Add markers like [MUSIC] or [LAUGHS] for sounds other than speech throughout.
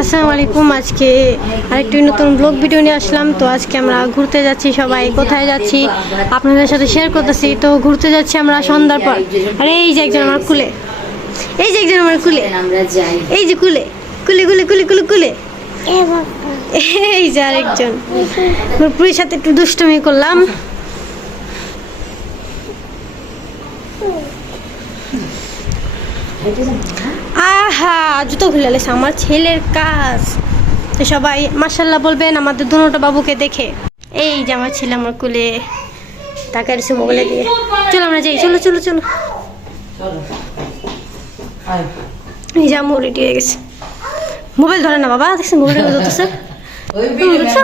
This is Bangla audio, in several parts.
আসসালামু আলাইকুম আজকে আরেকটি নতুন ব্লগ ভিডিও নিয়ে আসলাম। তো আজকে আমরা ঘুরতে যাচ্ছি সবাই। কোথায় যাচ্ছি? আপনাদের সাথে শেয়ার করতেছি। তো ঘুরতে যাচ্ছি আমরা সন্ধ্যার পর। আরে এই যে একজন আমার কুলে। এই যে একজন আমার কুলে। এই যে কুলে। কুলে কুলে কুলে কুলে কুলে। এই যে আরেকজন। পুরীর সাথে একটু দুষ্টমি করলাম। আহা জুতো খুলে লেছে আমার ছেলের কাজ। তো সবাই মার্শাল্লাহ বলবেন আমাদের দুটো বাবুকে দেখে। এই যে আমার ছেলে আমার কুলে তাকে আর মোবাইলে দিয়ে। চলো আমরা যাই চলো চলো চলো। এই যে আম্মু রেডি হয়ে গেছে। মোবাইল ধরে না বাবা দেখছেন মোবাইল ধরতেছে। দেখছ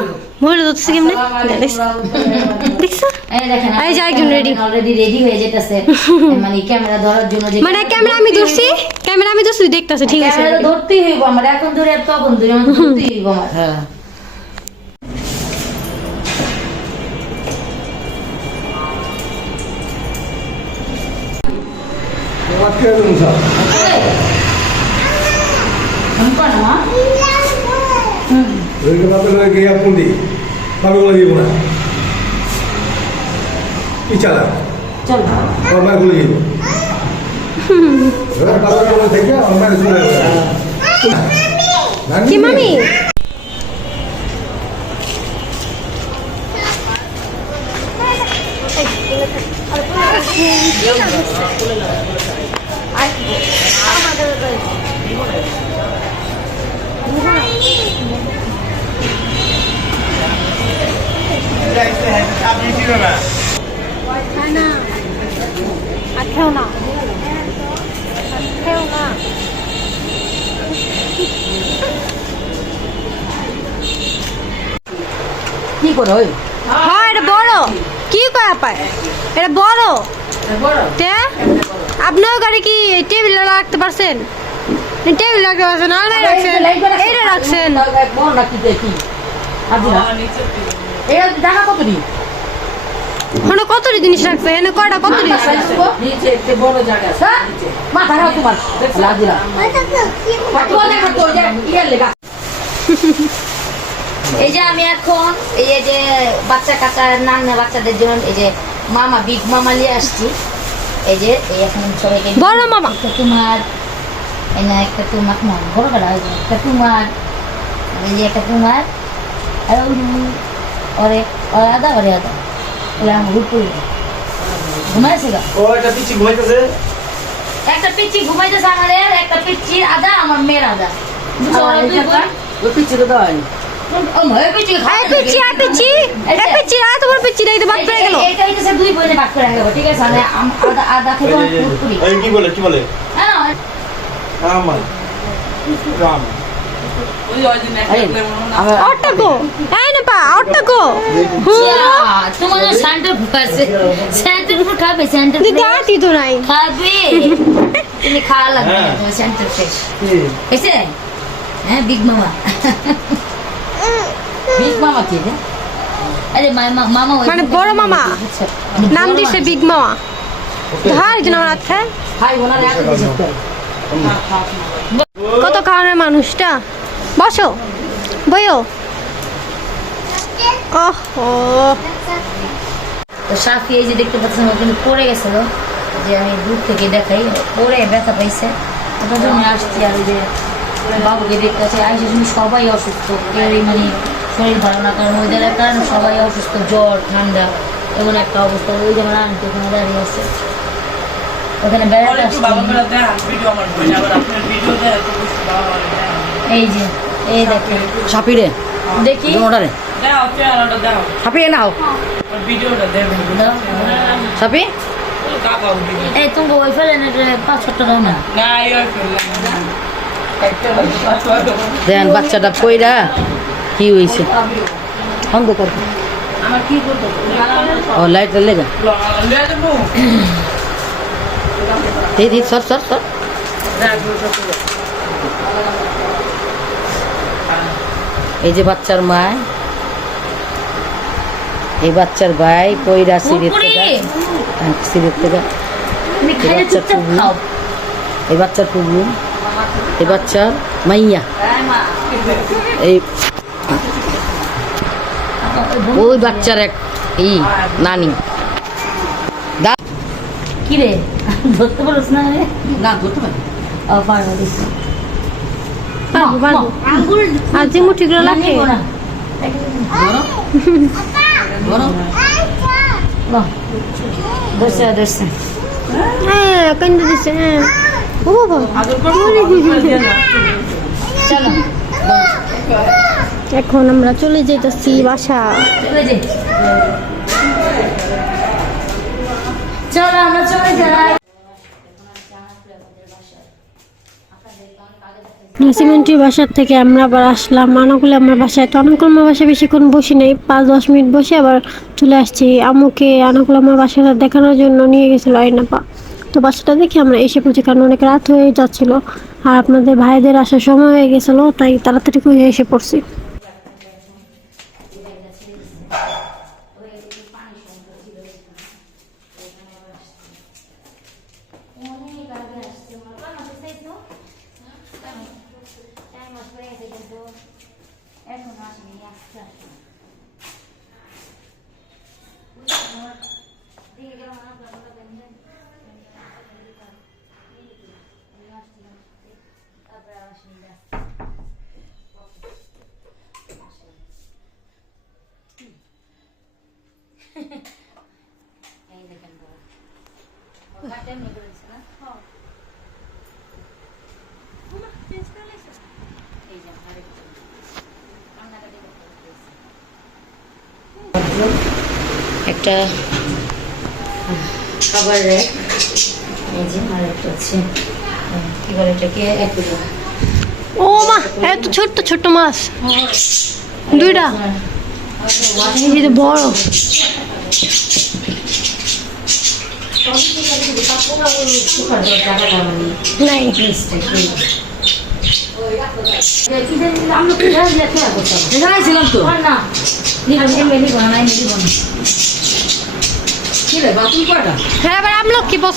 মোবাইল ধরতেছে কেমনে? দেখছ। দেখছ? এই এই একজন। অলরেডি রেডি হয়ে যেতেছে। [LAUGHS] মানে ক্যামেরা ধরার জন্য মানে ক্যামেরা আমি ধরছি? ক্যামেরা আমি ধরছি দেখতেছে ঠিক আছে। ক্যামেরা ধরতেই হইব আমার এখন ধরে আর তখন ধরে আমার ধরতেই হইব আমার। হ্যাঁ। কি চালা। চল আমার মায়ের বলে দিব এবার বাবার বলে থেকে আমার মায়ের চলে যাবে কি মামি খায় না আর খেও না খেও না কি করো হ্যাঁ এটা বড় কি করা পায় এটা বড় তে আপনার গাড়ি কি টেবিল রাখতে পারছেন টেবিল রাখতে পারছেন আলমারি রাখছেন এইটা রাখছেন বড় রাখি দেখি আজিরা এটা জায়গা কত দিন ওখানে কত জিনিস রাখছে? এখানে কয়টা? কত জিনিস? নিচে একটা বড় জায়গা আছে মাথা খাও তোমার। লাগিরা তোমার দেখা তো যে ইয়ে লেগা। এই যে আমি এখন এই যে বাচ্চা কাচ্চা নান্না বাচ্চাদের জন্য এই যে মামা বিগ মামা নিয়ে আসছি। এই যে এই এখন সবাইকে বড় মামা। তোমার এই না একটা তোমার না বড় হয়েছে একটা তোমার এই যে একটা তোমার আর ওরে ওরে আদা ওরে আদা। একটা পিচ্ছি ঘুমাইতেছে? আমাদের একটা পিচ্ছি আদা আমার মেয়ের আদা। পিচ্ছি তো বাদ পেয়ে গেল। এটা হইতেছে দুই বোনে ভাগ করে রাখব ঠিক আছে? মানে কি বলে কি বলে? হ্যাঁ। আমার রাম ওটা গো তোমার স্যান্ডেল ফুটাছে স্যান্ডেল ফুট খাবে স্যান্ডেল দিদি আতি তো নাই খাবে। তুমি খাওয়া লাগবে হ্যাঁ। হয়েছে? হ্যাঁ বিগ মামা বিগ মামা কি আরে মামা মামা মানে বড় মামা। নাম দিছে বিগ মামা ধর একজন আমার হাত। খায় খাই ওনার এক কত খাওয়ানোর মানুষটা? বসো। বইও। ওহো। তো সাফি এই যে দেখতে পাচ্ছেন ও কিন্তু পড়ে গেছিল। যে আমি দূর থেকে দেখাই পড়ে ব্যথা পাইছে। জন্য আসছি আর যে বাবুকে দেখতে আছে আইসে শুনি সবাই অসুস্থ কেউই মানে শরীর ভালো না কারণ ওয়েদারের কারণে সবাই অসুস্থ জ্বর ঠান্ডা এমন একটা অবস্থা। ওই যেমন আনতে ওখানে দাঁড়িয়ে আছে। ওখানে বেড়াতে এই যে এই দেখেন ছাপি রে। দেখি। ওটারে ছাপি নাও। দাও। ছাপি এই তুমি ওই ফেলে পাঁচ ছটা দাও না। দেন বাচ্চাটা কইরা কি হইছে? বন্ধ কর। ও লাইট লেগে। এই দি সর সর সর। এই যে বাচ্চার মা এই বাচ্চার ভাই কইরা সিঁড়ির থেকে সিঁড়ির থেকে। তুমি খাইলে বাচ্চা চুপচাপ এই বাচ্চার টুকু এই বাচ্চার মাইয়া। এই ওই বাচ্চার এক এই নানি। দা কি রে ধরতে পারছ না রে? না ধরতে পারি। আর যে মুঠিগুলো লাগে ধরছে ধরছে হ্যাঁ দিচ্ছে হ্যাঁ ও বাবা চলো। এখন আমরা চলে যেতেছি বাসা। চলে যাই। চলো আমরা চলে যাই। সিমেন্টের বাসার থেকে আমরা আবার আসলাম। আনাকুলে আমার বাসায়। তো অনেকগুলো আমার বাসায় বেশিক্ষণ বসি নাই। পাঁচ, দশ মিনিট বসে আবার চলে আসছি। আমুকে আনাকুল আমার বাসাটা দেখানোর জন্য নিয়ে গেছিল আইনাপা তো বাসাটা দেখে আমরা এসে পড়ছি কারণ অনেক রাত হয়ে যাচ্ছিল। আর আপনাদের ভাইদের আসার সময় হয়ে গেছিল, তাই তাড়াতাড়ি করে এসে পড়ছি। Eh, bunga. একটা খাবার র্যাক এই যে আর একটা হচ্ছে কি বলে এটাকে ও মা এত ছোট্ট ছোট্ট মাছ। দুইটা? এই যে বড়। নাই। ছিলাম তো। না এমনি নিবন কি রে বাতুল কয়টা হ্যাঁ এবার আমলক কি বস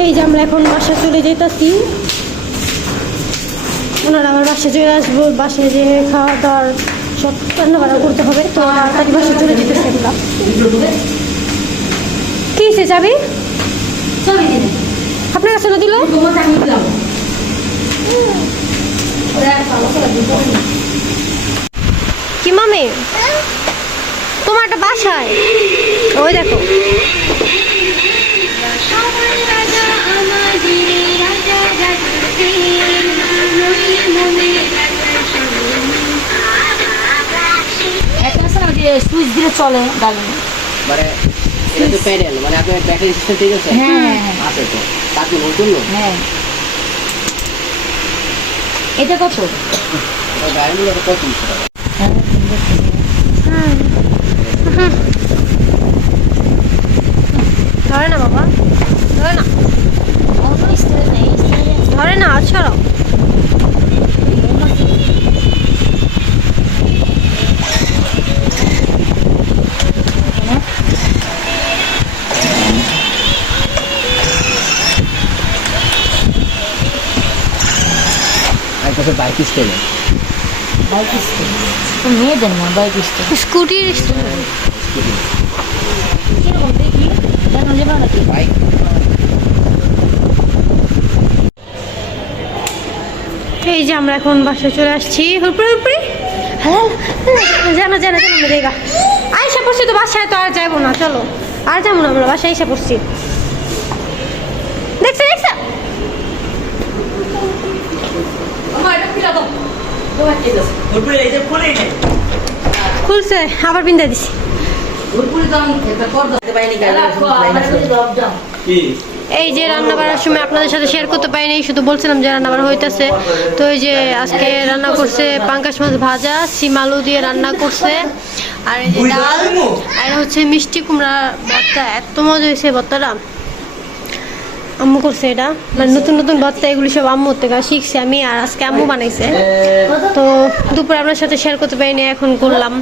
এই যে আমরা এখন বাসা চলে যেতেছি। ওনারা আমার বাসায় চলে আসব বাসায় যে খাওয়া দাওয়ার সব রান্না বান্না করতে হবে তো তাড়াতাড়ি বাসায় চলে যেতেছি আমরা কি সে যাবি আপনার কাছে না দিল তোমার আমি দিলাম ওরা ভালো করে দিব কি মামি? তোমার একটা বাসায়? ওই দেখো। সুইচ দিলে চলে মানে এটা তো প্যাডেল মানে আপনার ব্যাটারি সিস্টেম ঠিক আছে? হ্যাঁ আছে তো। তাকে নতুন হ্যাঁ। এটা কত? ধরে না বাবা ধরে না। ধরে না ছাড়ো। আর কাছে বাইক স্টাইলে বাইক মেয়েদের বাইক স্কুটির কীরকম দেখি। জানো যাবে নাকি বাইক? এই যে আমরা এখন বাসায় চলে আসছি। উপরে উপরে হ্যাঁ জানো জানো জানো আইসা পড়ছি তো বাসায় তো আর যাব না চলো। আর যাব না আমরা বাসায় এসে পড়ছি। দেখছ দেখছ? খুলছে আবার বিন্দা দিছি। এই যে রান্না বাড়ার সময় আপনাদের সাথে শেয়ার করতে পারিনি শুধু বলছিলাম যে রান্না বাড়া হইতেছে। তো এই যে আজকে রান্না করছে পাঙ্কাশ মাছ ভাজা সিম আলু দিয়ে রান্না করছে। আর এই যে ডাল আর হচ্ছে মিষ্টি কুমড়া ভর্তা। এত মজা হয়েছে ভর্তাটা। আম্মু করছে এটা। মানে নতুন নতুন বাচ্চা, এগুলো সব আম্মুর থেকে শিখছি আমি আর আজকে আম্মু বানাইছে। তো দুপুরে আপনার সাথে শেয়ার করতে পারিনি, এখন করলাম।